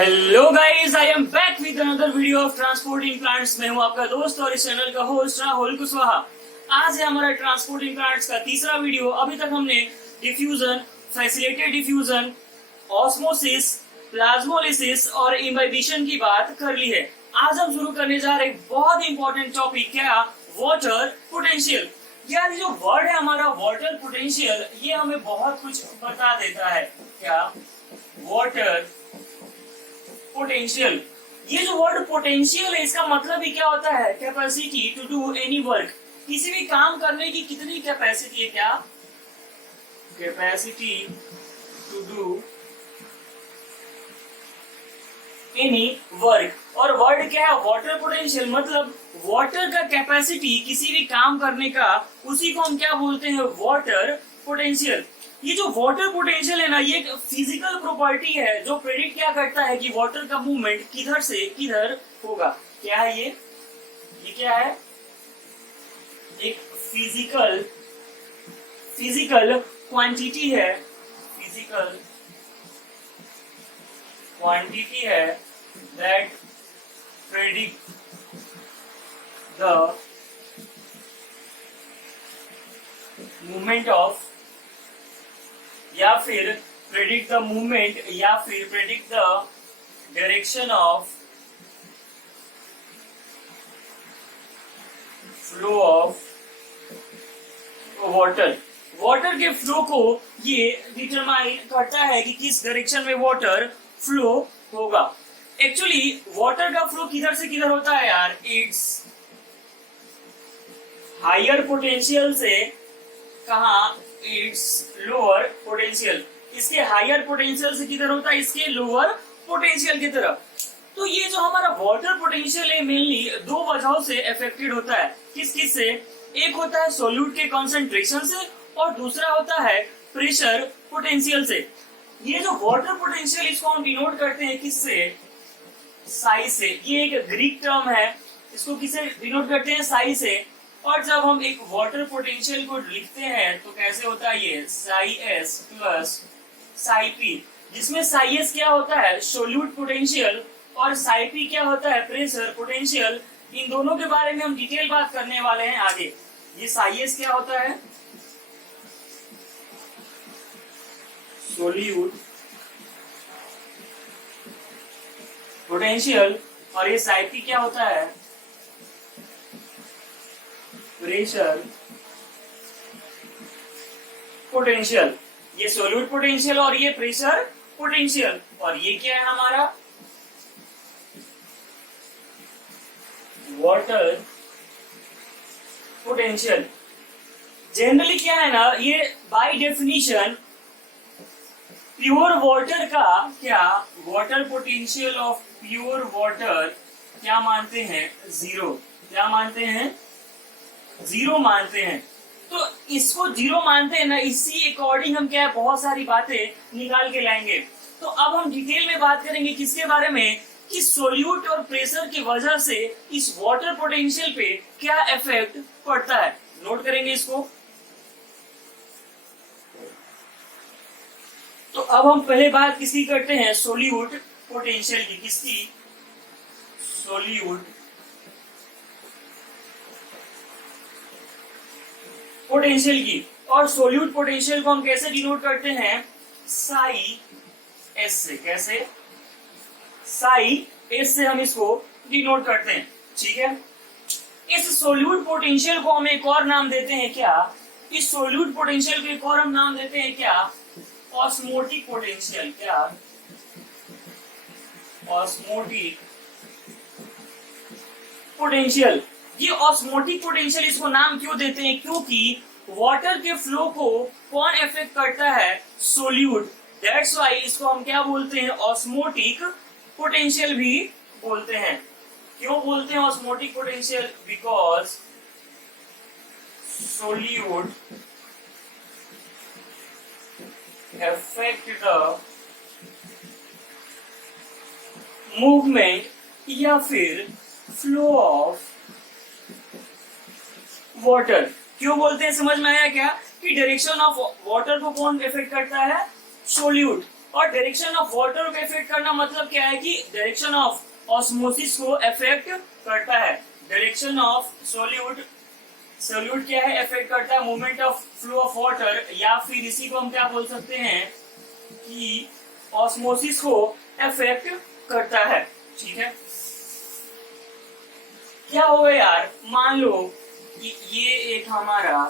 Hello guys, I am back with another video of transporting plants. मैं हूं आपका दोस्त और इस चैनल का होस्ट राहुल कुशवाहा। आज है हमारा ट्रांसपोर्टिंग प्लांट्स का तीसरा वीडियो। अभी तक हमने diffusion, facilitated diffusion, osmosis, plasmolysis और इम्बाइबिशन की बात कर ली है। आज हम शुरू करने जा रहे हैं बहुत इंपॉर्टेंट टॉपिक, क्या? Water potential. यार, जो वर्ड है हमारा वाटर पोटेंशियल, ये हमें बहुत कुछ बता देता है। क्या? Water potential. ये जो वर्ड पोटेंशियल है, इसका मतलब ही क्या होता है? Capacity to do any work. किसी भी काम करने की कितनी कैपेसिटी है? क्या? Capacity to do any work. और वर्ड क्या है? Water potential. मतलब वाटर का कैपेसिटी किसी भी काम करने का, उसी को हम क्या बोलते हैं? Water potential. ये जो वाटर पोटेंशियल है ना, ये एक फिजिकल प्रॉपर्टी है जो प्रेडिक्ट क्या करता है कि वाटर का मूवमेंट किधर से किधर होगा। क्या है ये क्या है? एक फिजिकल क्वांटिटी है। फिजिकल क्वांटिटी है that predict the movement of, या फिर प्रेडिक्ट द मूवमेंट, या फिर predict the direction of flow of water. Water के फ्लो को ये डिटरमाइन करता है कि किस डायरेक्शन में वाटर फ्लो होगा। एक्चुअली वाटर का फ्लो किधर से किधर होता है यार? इट्स हायर पोटेंशियल से कहा? It's lower potential. इसके हायर पोटेंशियल से किधर होता है? इसके लोअर पोटेंशियल की तरफ। तो ये जो हमारा वाटर पोटेंशियल है, मेनली दो वजहों से अफेक्टेड होता है। किस किस से? एक होता है सोल्यूट के कॉन्सेंट्रेशन से, और दूसरा होता है प्रेशर पोटेंशियल से। ये जो वाटर पोटेंशियल, इसको हम डिनोट करते हैं किससे? साई से। ये एक ग्रीक टर्म है, इसको किससे डिनोट करते हैं? साई से। और जब हम एक वाटर पोटेंशियल को लिखते हैं तो कैसे होता है ये? Sai S plus psi P, जिसमें साई एस क्या होता है? सोल्यूट पोटेंशियल, और साई पी क्या होता है? Pressure potential. इन दोनों के बारे में हम डिटेल बात करने वाले हैं आगे। ये साई एस क्या होता है? सोल्यूट पोटेंशियल, और ये साई पी क्या होता है? Pressure potential. ये सोल्यूट पोटेंशियल और ये प्रेशर पोटेंशियल। और ये क्या है हमारा? Water potential. जनरली क्या है ना, ये बाय डेफिनेशन प्योर वाटर का, क्या water potential of pure water क्या मानते हैं? जीरो। क्या मानते हैं? जीरो मानते हैं। तो इसको जीरो मानते हैं ना, इसी अकॉर्डिंग हम क्या है, बहुत सारी बातें निकाल के लाएंगे। तो अब हम डिटेल में बात करेंगे किसके बारे में? कि सोल्यूट और प्रेशर की वजह से इस वाटर पोटेंशियल पे क्या इफेक्ट पड़ता है। नोट करेंगे इसको। तो अब हम पहले बात किसकी करते हैं? सोल्यूट पोटेंशियल की। किसकी? सोल्यूट पोटेंशियल की। और सोल्यूट पोटेंशियल को हम कैसे डिनोट करते हैं? साई एस से। कैसे? साई एस से हम इसको डिनोट करते हैं। ठीक है। इस सोल्यूट पोटेंशियल को हम एक और नाम देते हैं, क्या? इस सोल्यूट पोटेंशियल को एक और हम नाम देते हैं, क्या? Osmotic potential. क्या? Osmotic potential. ये ऑस्मोटिक पोटेंशियल, इसको नाम क्यों देते हैं? क्योंकि वाटर के फ्लो को कौन इफेक्ट करता है? सोल्यूट। दैट्स व्हाई इसको हम क्या बोलते हैं? ऑस्मोटिक पोटेंशियल भी बोलते हैं। क्यों बोलते हैं osmotic potential? Because solute affect the movement या फिर फ्लो ऑफ वाटर। क्यों बोलते हैं? समझ में आया क्या? कि डायरेक्शन ऑफ वाटर को कौन इफेक्ट करता है? सोल्यूट। और डायरेक्शन ऑफ वाटर को इफेक्ट करना मतलब क्या है कि डायरेक्शन ऑफ ऑस्मोसिस को इफेक्ट करता है। डायरेक्शन ऑफ सोल्यूट क्या है, इफेक्ट करता है movement of flow of water, या फिर इसी को हम क्या बोल सकते हैं कि ऑस्मोसिस को इफेक्ट करता है। ठीक है, क्या होगा यार, मान लो कि ये एक हमारा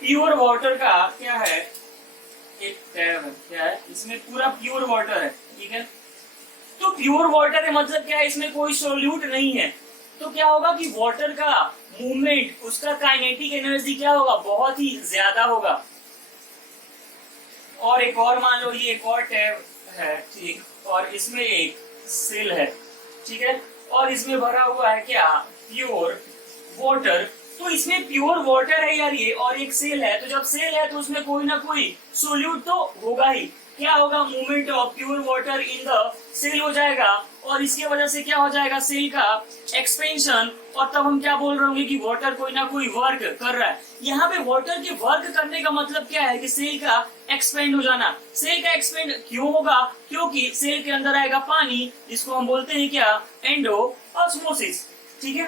प्योर वाटर का क्या है, एक टैब है, क्या है, इसमें पूरा प्योर वाटर है। ठीक है, तो प्योर वाटर है मतलब क्या है, इसमें कोई सोल्यूट नहीं है। तो क्या होगा कि वाटर का मूवमेंट, उसका काइनेटिक एनर्जी क्या होगा, बहुत ही ज्यादा होगा। और एक और मान लो ये एक और टैब है, ठीक, और इसमें एक सेल है, ठीक है, और इसमें भरा हुआ है क्या, प्योर वाटर। तो इसमें प्योर वाटर है यार ये, और एक सेल है। तो जब सेल है तो उसमें कोई ना कोई सोल्यूट तो होगा ही। क्या होगा, movement of pure water in the cell हो जाएगा, और इसकी वजह से क्या हो जाएगा, सेल का एक्सपेंशन। और तब हम क्या बोल रहे होंगे कि वाटर कोई ना कोई वर्क कर रहा है। यहाँ पे वाटर के वर्क करने का मतलब क्या है कि सेल का एक्सपेंड हो जाना। सेल का एक्सपेंड क्यों होगा, क्योंकि सेल के अंदर आएगा पानी, जिसको हम बोलते हैं क्या, एंडोऑस्मोसिस। ठीक है,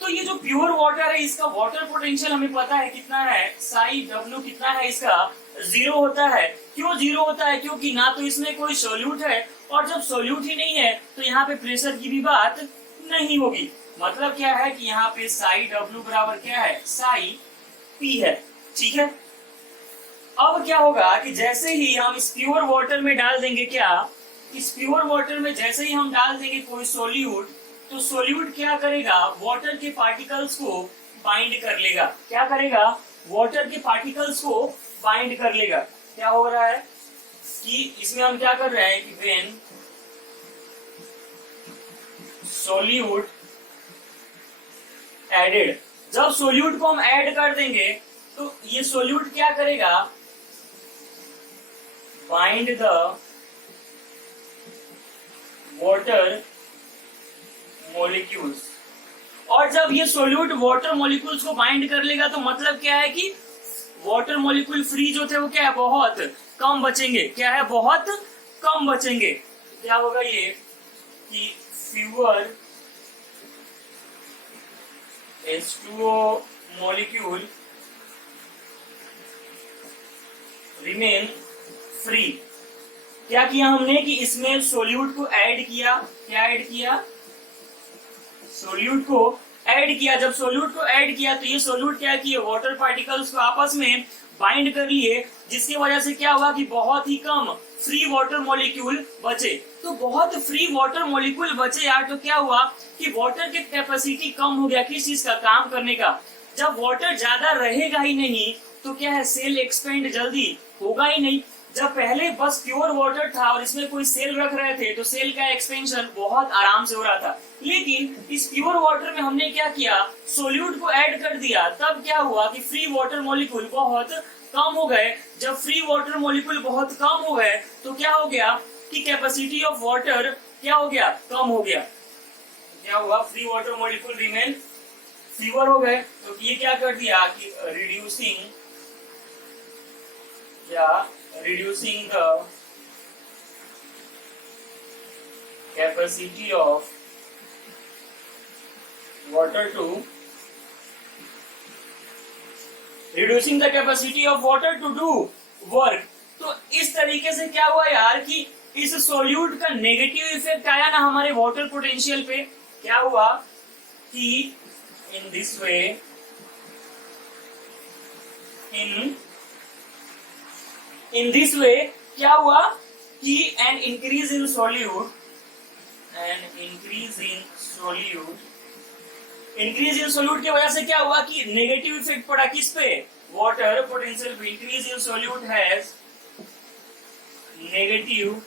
तो ये जो प्योर वाटर है इसका वाटर पोटेंशियल हमें पता है कितना है, साई डब्ल्यू कितना है इसका, 0 होता है। क्यों 0 होता है, क्योंकि ना तो इसमें कोई सोल्यूट है, और जब सोल्यूट ही नहीं है तो यहाँ पे प्रेशर की भी बात नहीं होगी। मतलब क्या है कि यहाँ पे साई डब्ल्यू बराबर क्या है, साई पी है। ठीक है, अब क्या होगा कि जैसे ही हम इस प्योर वाटर में डाल देंगे, क्या, इस प्योर वाटर में जैसे ही हम डाल देंगे कोई सोल्यूट, तो सोल्यूट क्या करेगा, वाटर के पार्टिकल्स को बाइंड कर लेगा। क्या करेगा, वाटर के पार्टिकल्स को बाइंड कर लेगा। क्या हो रहा है कि इसमें हम क्या कर रहे हैं कि व्हेन सोल्यूट एडेड, जब सोल्यूट को हम ऐड कर देंगे तो ये सोल्यूट क्या करेगा, बाइंड द वाटर मॉलिक्यूल्स। और जब ये सोल्यूट वाटर मॉलिक्यूल्स को बाइंड कर लेगा तो मतलब क्या है कि वाटर मॉलिक्यूल फ्री जो थे वो क्या है, बहुत कम बचेंगे। क्या है, बहुत कम बचेंगे। क्या होगा ये कि fewer H2O molecule remain free. क्या किया हमने कि इसमें सोल्यूट को ऐड किया। क्या ऐड किया, सोल्यूट को ऐड किया। जब सोल्यूट को ऐड किया तो ये सोल्यूट क्या किए, वाटर पार्टिकल्स को आपस में बाइंड कर लिए, जिसकी वजह से क्या हुआ कि बहुत ही कम फ्री वाटर मॉलिक्यूल बचे। तो बहुत फ्री वाटर मॉलिक्यूल बचे यार, तो क्या हुआ कि वाटर की कैपेसिटी कम हो गया किस चीज का, काम करने का। जब वाटर ज्यादा रहेगा ही नहीं तो क्या है, सेल एक्सपेंड जल्दी होगा ही नहीं। जब पहले बस प्योर वाटर था और इसमें कोई सेल रख रहे थे तो सेल का एक्सपेंशन बहुत आराम से हो रहा था। लेकिन इस प्योर वाटर में हमने क्या किया, सोल्यूट को ऐड कर दिया। तब क्या हुआ कि फ्री वाटर मॉलिक्यूल बहुत कम हो गए। जब फ्री वाटर मॉलिक्यूल बहुत कम हो गए तो क्या हो गया कि कैपेसिटी ऑफ वाटर क्या हो गया, कम हो गया। क्या हुआ, free water molecule remain fever हो गए। तो ये क्या कर दिया कि reducing the capacity of water to do work। तो इस तरीके से क्या हुआ यार कि इस सोल्यूट का नेगेटिव इफेक्ट आया ना हमारे वाटर पोटेंशियल पे। क्या हुआ कि in this way in this way क्या हुआ कि एन इंक्रीज इन सोल्यूट की वजह से क्या हुआ कि नेगेटिव इफेक्ट पड़ा किस पे, वाटर पोटेंशियल पे। Increase in solute has negative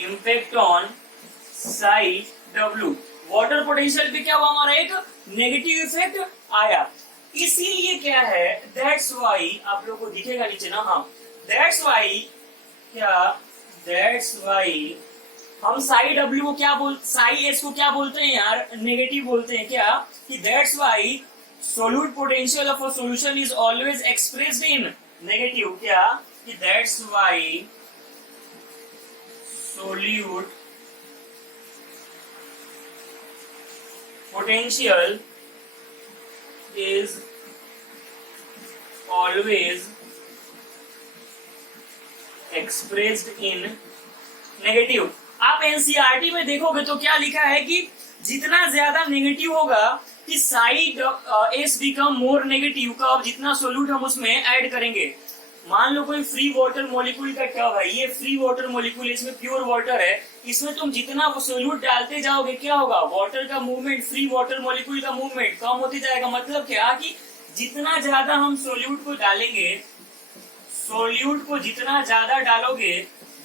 impact on Sai W. Water potential पे क्या हुआ, हमारा एक नेगेटिव इफेक्ट आया। इसीलिए क्या है, दैट्स वाई, आप लोग को दिखेगा नीचे ना, हाँ, दैट्स वाई हम साई डब्ल्यू को क्या साई एस को क्या बोलते हैं यार, नेगेटिव बोलते हैं। क्या कि that's why solute potential of a solution is always expressed in negative, क्या कि that's why solute potential is always expressed in negative. आप एनसीईआरटी में देखोगे तो क्या लिखा है कि जितना ज्यादा नेगेटिव होगा कि side S become more negative, कब जितना सोल्यूट हम उसमें ऐड करेंगे। मान लो कोई फ्री वाटर मॉलिक्यूल का टब है, ये फ्री वाटर मॉलिक्यूल, इसमें प्योर वाटर है, इसमें तुम जितना वो सोल्यूट डालते जाओगे क्या होगा, वाटर का मूवमेंट, फ्री वाटर मॉलिक्यूल का मूवमेंट कम होते जाएगा। मतलब क्या कि जितना ज्यादा हम सोल्यूट को डालेंगे, सोल्यूट को जितना ज्यादा डालोगे,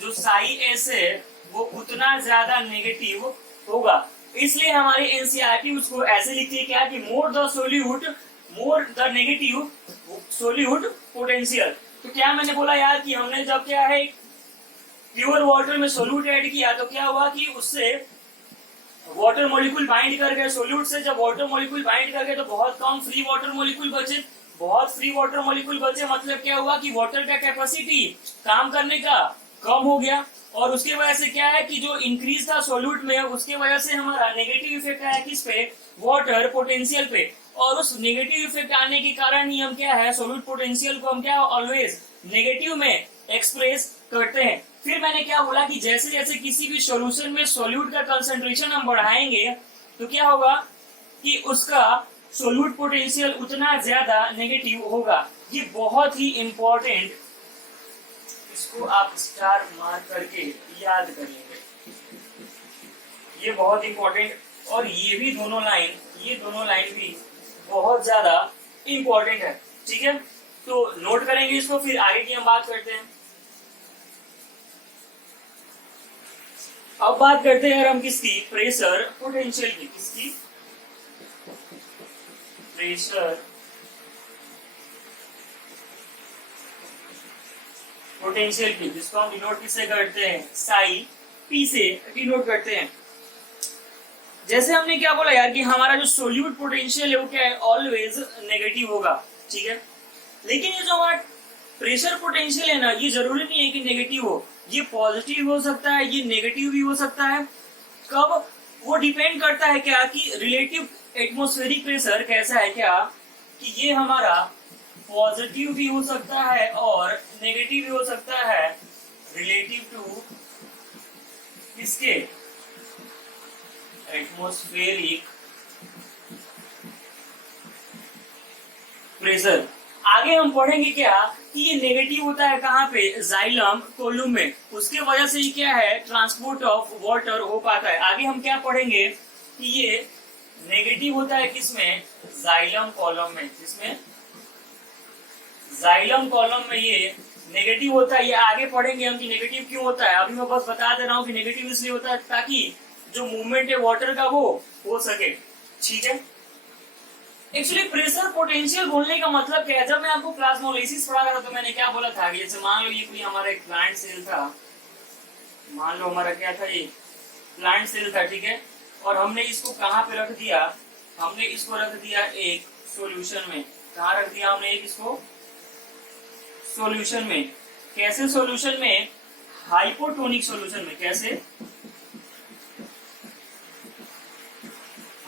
जो साई एस है वो उतना ज्यादा नेगेटिव होगा। इसलिए हमारी एनसीईआरटी उसको ऐसे लिखती है क्या कि more the solute more the negative solute potential. तो क्या मैंने बोला यार कि हमने जब क्या है प्योर वाटर में सोल्यूट ऐड किया तो क्या हुआ कि उससे वाटर मॉलिक्यूल बाइंड कर गए, सोल्यूट से जब वाटर मॉलिक्यूल बाइंड कर गए तो बहुत कम फ्री वाटर मॉलिक्यूल बचे, बहुत फ्री वाटर मॉलिक्यूल बचे, मतलब क्या हुआ कि वाटर का कैपेसिटी काम करने का कम हो गया, और उसके वजह से क्या है कि जो इंक्रीज था सोल्यूट में, उसके वजह से हमारा नेगेटिव इफेक्ट आया किस पे, वाटर पोटेंशियल पे, और उस नेगेटिव इफेक्ट आने के कारण ही हम क्या है सोल्यूट पोटेंशियल को हम क्या ऑलवेज नेगेटिव में एक्सप्रेस करते हैं। फिर मैंने क्या बोला कि जैसे जैसे किसी भी सॉल्यूशन में सोल्यूट का कंसंट्रेशन हम बढ़ाएंगे तो क्या होगा कि उसका सोल्यूट पोटेंशियल उतना ज्यादा नेगेटिव होगा। ये बहुत ही इंपॉर्टेंट, इसको आप स्टार मार्क करके याद कर लेंगे, ये बहुत इंपॉर्टेंट। और ये भी दोनों लाइन भी बहुत ज्यादा इंपॉर्टेंट है, ठीक है। तो नोट करेंगे इसको, फिर आगे की हम बात करते हैं। अब बात करते हैं हम किसकी, प्रेशर पोटेंशियल की। किसकी, प्रेशर पोटेंशियल की, जिसको हम डिनोट किससे करते हैं, साई पी से डिनोट करते हैं। जैसे हमने क्या बोला यार कि हमारा जो सोल्यूट पोटेंशियल है वो क्या है, ऑलवेज नेगेटिव होगा, ठीक है। लेकिन ये जो हमारा प्रेशर पोटेंशियल है ना, ये जरूरी नहीं है कि नेगेटिव हो, ये पॉजिटिव हो सकता है, ये नेगेटिव भी हो सकता है। कब, वो डिपेंड करता है क्या कि रिलेटिव एटमॉस्फेरिक प्रेशर कैसा है, क्या कि ये हमारा पॉजिटिव भी हो सकता है और नेगेटिव भी हो सकता है रिलेटिव टू इसके एटमॉस्फेरिक प्रेशर। आगे हम पढ़ेंगे क्या कि ये नेगेटिव होता है कहाँ पे, जाइलम कोलम में, उसके वजह से ये क्या है ट्रांसपोर्ट ऑफ वाटर हो पाता है। आगे हम क्या पढ़ेंगे कि ये नेगेटिव होता है किसमें, जाइलम कॉलम में, जिसमें जाइलम कॉलम में ये नेगेटिव होता है। ये आगे पढ़ेंगे हम कि नेगेटिव क्यों होता है। अभी मैं बस बता दे रहा हूँ कि नेगेटिव इसलिए होता है ताकि जो मूवमेंट है वाटर का वो हो सके, ठीक है। एक्चुअली प्रेशर पोटेंशियल बोलने का मतलब क्या है, जब मैं आपको प्लाज्मोलाइसिस पढ़ा रहा था तो मैंने क्या बोला था, जैसे मान लो ये कोई हमारा एक प्लांट सेल था, मान लो हमारा क्या था, ये प्लांट सेल था, ठीक है। और हमने इसको कहाँ पे रख दिया, हमने इसको रख दिया एक सॉल्यूशन में। कहाँ रख दिया हमने, एक इसको सॉल्यूशन में। कैसे सॉल्यूशन में, हाइपोटोनिक सॉल्यूशन में। कैसे,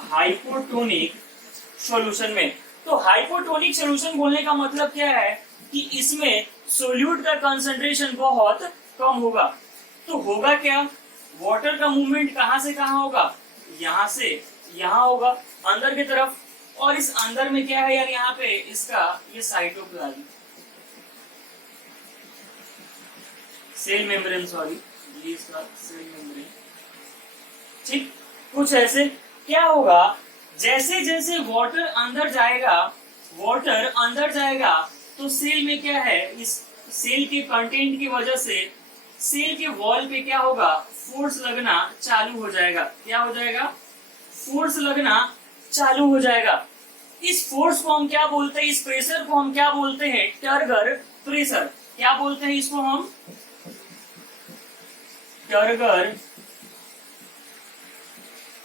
हाइपोटोनिक सॉल्यूशन में। तो हाइपोटोनिक सॉल्यूशन बोलने का मतलब क्या है कि इसमें सोल्यूट का कंसंट्रेशन बहुत कम होगा। तो होगा क्या, वाटर का मूवमेंट कहां से कहां होगा, यहां से यहां होगा अंदर की तरफ। और इस अंदर में क्या है यार, यहाँ पे इसका ये साइटोप्लाज्म, सेल मेम्ब्रेन, सॉरी ये इसका सेल मेम्ब्रेन, ठीक। कुछ ऐसे क्या होगा, जैसे जैसे वाटर अंदर जाएगा तो सेल में क्या है, इस सेल के कंटेंट की वजह से सेल के वॉल पे क्या होगा, फोर्स लगना चालू हो जाएगा। क्या हो जाएगा, फोर्स लगना चालू हो जाएगा। इस फोर्स को हम क्या बोलते हैं, इस प्रेशर को हम क्या बोलते हैं, टर्गर प्रेशर। क्या बोलते हैं इसको हम, टर्गर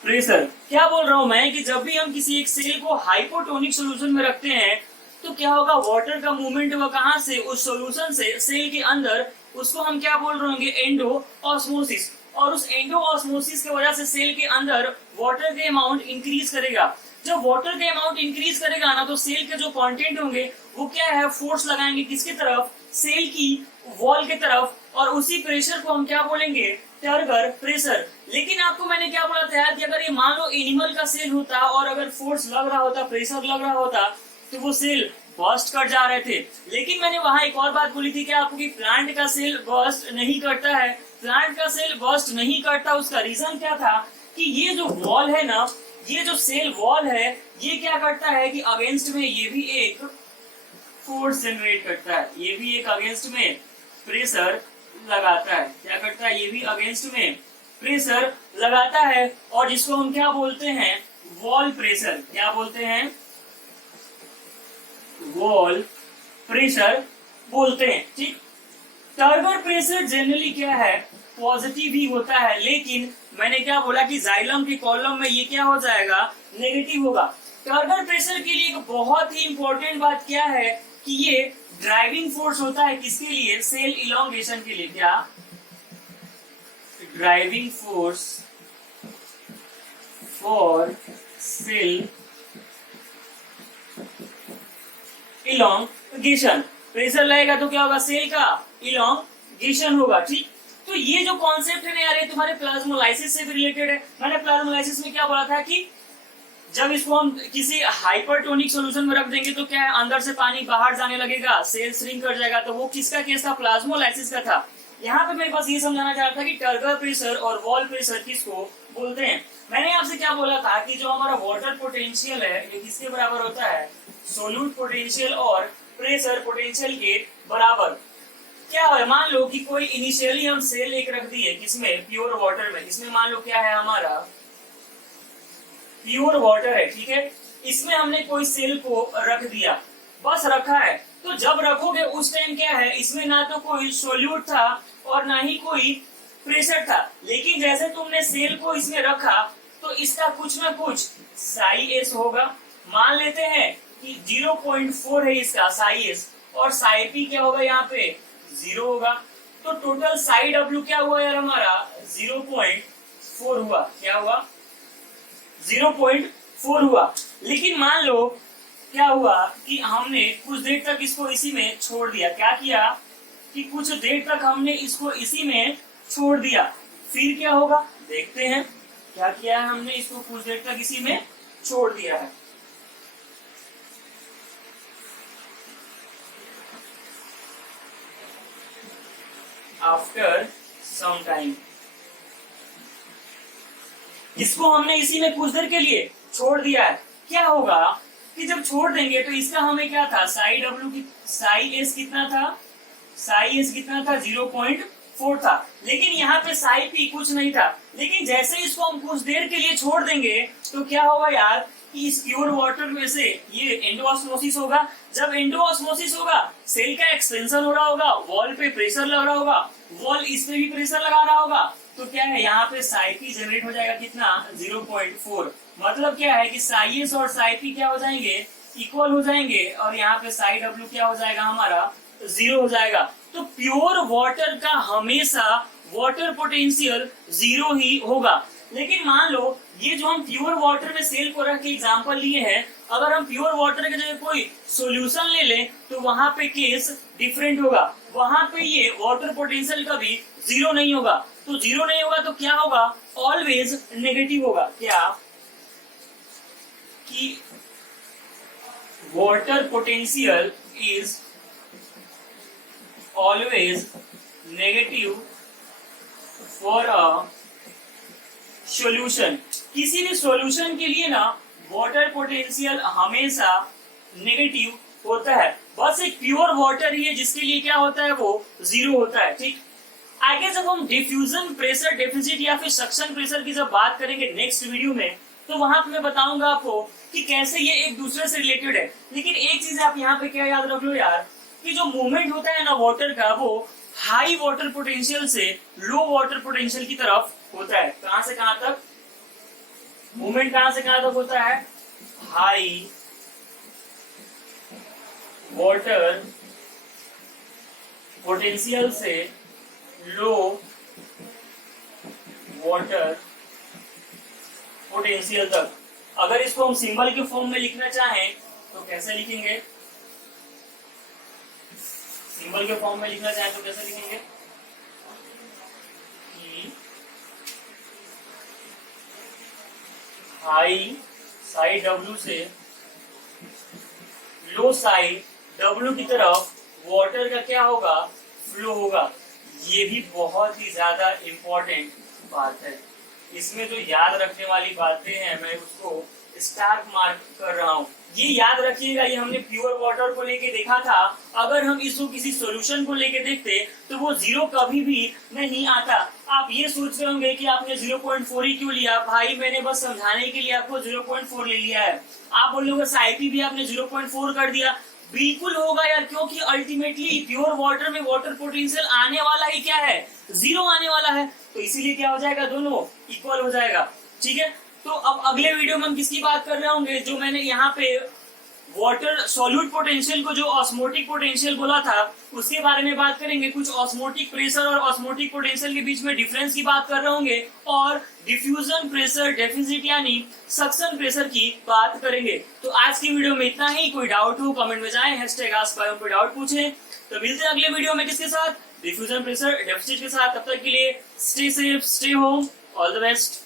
प्रेशर। क्या बोल रहा हूं मैं कि जब भी हम किसी एक सेल को हाइपोटोनिक सॉल्यूशन में रखते हैं तो क्या होगा, वाटर का मूवमेंट होगा कहाँ से, उस सॉल्यूशन से सेल के अंदर, उसको हम क्या बोल रहे होंगे, एंडो ऑस्मोसिस। और उस एंडो ऑस्मोसिस की वजह से सेल के अंदर वाटर के अमाउंट इंक्रीज करेगा। जब वाटर के अमाउंट इंक्रीज करेगा ना, तो सेल के जो कंटेंट होंगे वो क्या है, फोर्स लगाएंगे किसकी तरफ, सेल की वॉल की तरफ, और उसी प्रेशर को हम क्या बोलेंगे, टर्गर प्रेशर। लेकिन आपको मैंने क्या बोला था यार, कि अगर ये मान लो एनिमल का सेल होता और अगर फोर्स लग रहा होता, प्रेशर लग रहा होता, तो वो सेल बर्स्ट कर जा रहे थे। लेकिन मैंने वहां एक और बात बोली थी कि आपको कि प्लांट का सेल बर्स्ट नहीं करता है, प्लांट का सेल बर्स्ट नहीं करता। उसका रीजन क्या था, कि ये जो वॉल है ना, ये जो सेल वॉल है, ये क्या करता है कि अगेंस्ट में ये भी एक फोर्स जनरेट करता है, ये भी एक अगेंस्ट में प्रेशर लगाता है। क्या करता है, ये भी अगेंस्ट में प्रेशर लगाता है, और जिसको हम क्या बोलते हैं, वॉल प्रेशर। क्या बोलते हैं, वॉल प्रेशर बोलते हैं। ठीक, टर्गर प्रेशर जनरली क्या है, पॉजिटिव ही होता है, लेकिन मैंने क्या बोला कि जाइलम के कॉलम में ये क्या हो जाएगा, नेगेटिव होगा। टर्गर प्रेशर के लिए एक बहुत ही इंपॉर्टेंट बात क्या है, कि ये ड्राइविंग फोर्स होता है किसके लिए, सेल इलोंगेशन के लिए। क्या, driving force for sale elongation. Pressure लगेगा तो क्या होगा, सेल का इलोंगेशन होगा। ठीक, तो ये जो कॉन्सेप्ट है ना यार, ये तुम्हारे प्लाज्मोलाइसिस से भी रिलेटेड है। मैंने प्लाज्मोलाइसिस में क्या बोला था, कि जब इसको हम किसी हाइपरटोनिक सॉल्यूशन में रख देंगे तो क्या है, अंदर से पानी बाहर जाने लगेगा, सेल श्रिंक कर जाएगा। तो वो किसका केस था, प्लाज्मोलाइसिस का था। यहाँ पे मेरे पास ये समझाना चाह रहा था कि टर्गर प्रेशर और वॉल प्रेशर किसको बोलते हैं। मैंने आपसे क्या बोला था, कि जो हमारा वाटर पोटेंशियल है ये किसके बराबर होता है, सोल्यूट पोटेंशियल और प्रेशर पोटेंशियल के बराबर। क्या है, मान लो कि कोई इनिशियली हम सेल एक रख दिए किसमें, प्योर वाटर में। इसमें मान लो क्या है, हमारा प्योर वाटर है, ठीक है। इसमें हमने कोई सेल को रख दिया, बस रखा है। तो जब रखोगे उस टाइम क्या है, इसमें ना तो कोई सोल्यूट था और ना ही कोई प्रेशर था। लेकिन जैसे तुमने सेल को इसमें रखा तो इसका कुछ ना कुछ साई एस होगा। मान लेते हैं कि 0.4 है इसका साई एस, और साई पी क्या होगा, यहाँ पे 0 होगा। तो टोटल साई डब्ल्यू क्या हुआ यार, हमारा 0.4 हुआ। क्या हुआ, 0.4 हुआ। लेकिन मान लो क्या हुआ कि हमने कुछ देर तक इसको इसी में छोड़ दिया। क्या किया, कि कुछ देर तक हमने इसको इसी में छोड़ दिया, फिर क्या होगा देखते हैं। क्या किया है हमने, इसको कुछ देर तक इसी में छोड़ दिया है। आफ्टर सम टाइम इसको हमने इसी में कुछ देर के लिए छोड़ दिया है। क्या होगा कि जब छोड़ देंगे तो इसका हमें क्या था, साई डब्ल्यू की साई एस कितना था, साई एस कितना था 0.4 था। लेकिन यहाँ पे साई पी कुछ नहीं था। लेकिन जैसे इसको हम कुछ देर के लिए छोड़ देंगे तो क्या होगा यार, कि इस प्योर वाटर में से ये एंडोऑस्मोसिस होगा। जब एंडोऑस्मोसिस होगा, सेल का एक्सपेंशन हो रहा होगा, वॉल पे प्रेशर लग रहा होगा, वॉल इस पे भी प्रेशर लगा रहा होगा। तो क्या है, यहाँ पे साई पी जनरेट हो जाएगा कितना, 0.4। मतलब क्या है कि साई एस और साई पी क्या हो जाएंगे, इक्वल हो जाएंगे, और यहाँ पे साई डब्ल्यू क्या हो जाएगा हमारा, 0 हो जाएगा। तो प्योर वाटर का हमेशा वाटर पोटेंशियल 0 ही होगा। लेकिन मान लो ये जो हम प्योर वाटर में सेल को रख के एग्जांपल लिए हैं, अगर हम प्योर वाटर के जगह कोई सॉल्यूशन ले लें तो वहां पे केस डिफरेंट होगा। वहां पे ये वाटर पोटेंशियल कभी 0 नहीं होगा। तो 0 नहीं होगा तो क्या होगा, ऑलवेज नेगेटिव होगा। क्या, कि water potential is always negative for a solution. किसी भी सॉल्यूशन के लिए ना वाटर पोटेंशियल हमेशा नेगेटिव होता है। बस एक प्योर वाटर ही है जिसके लिए क्या होता है, वो 0 होता है। ठीक, आगे जब हम डिफ्यूजन प्रेशर डेफिसिट या फिर सक्शन प्रेशर की जब बात करेंगे नेक्स्ट वीडियो में, तो वहां पे मैं बताऊंगा आपको कि कैसे ये एक दूसरे से रिलेटेड है। लेकिन एक चीज आप यहाँ पे क्या याद रख लो यार, कि जो मूवमेंट होता है ना वाटर का, वो हाई वाटर पोटेंशियल से लो वाटर पोटेंशियल की तरफ होता है। कहां से कहां तक मूवमेंट, कहां से कहां तक होता है, हाई वाटर पोटेंशियल से लो वाटर पोटेंशियल तक। अगर इसको हम सिंबल के फॉर्म में लिखना चाहें तो कैसे लिखेंगे? सिंबल के फॉर्म में लिखना चाहें तो कैसे लिखेंगे? हाई साइड W से लो साइड W की तरफ वाटर का क्या होगा? फ्लो होगा। ये भी बहुत ही ज्यादा इंपॉर्टेंट बात है। इसमें जो याद रखने वाली बातें हैं मैं उसको स्टार मार्क कर रहा हूँ। ये याद रखिएगा, ये हमने प्योर वाटर को लेके देखा था। अगर हम इसको किसी सॉल्यूशन को लेके देखते तो वो जीरो कभी भी नहीं आता। आप ये सोच रहे होंगे कि आपने 0.4 ही क्यों लिया? भाई मैंने बस समझाने के लिए आपको 0.4 ले लिया है। आप बोलोगे साइपी भी आपने 0.4 कर दिया। बिल्कुल होगा यार, क्योंकि अल्टीमेटली प्योर वाटर में वाटर पोटेंशियल आने वाला ही क्या है? जीरो आने वाला है। तो इसीलिए क्या हो जाएगा? दोनों इक्वल हो जाएगा। ठीक है, तो अब अगले वीडियो में हम किसकी बात कर रहे होंगे? जो मैंने यहाँ पे वाटर सॉल्यूट पोटेंशियल को जो ऑस्मोटिक पोटेंशियल बोला था उसके बारे में बात करेंगे। कुछ ऑस्मोटिक प्रेशर और ऑस्मोटिक पोटेंशियल के बीच में डिफरेंस की बात कर रहे होंगे और डिफ्यूजन प्रेशर डेफिसिट यानी सक्शन प्रेशर की बात करेंगे। तो आज की वीडियो में इतना ही। कोई डाउट हो कमेंट में जाएं, #AskBio कोई डाउट पूछें। तो मिलते हैं अगले वीडियो में किसके साथ? डिफ्यूजन प्रेशर डेफिसिट के साथ। तब तक के लिए stay safe, stay home, all the best.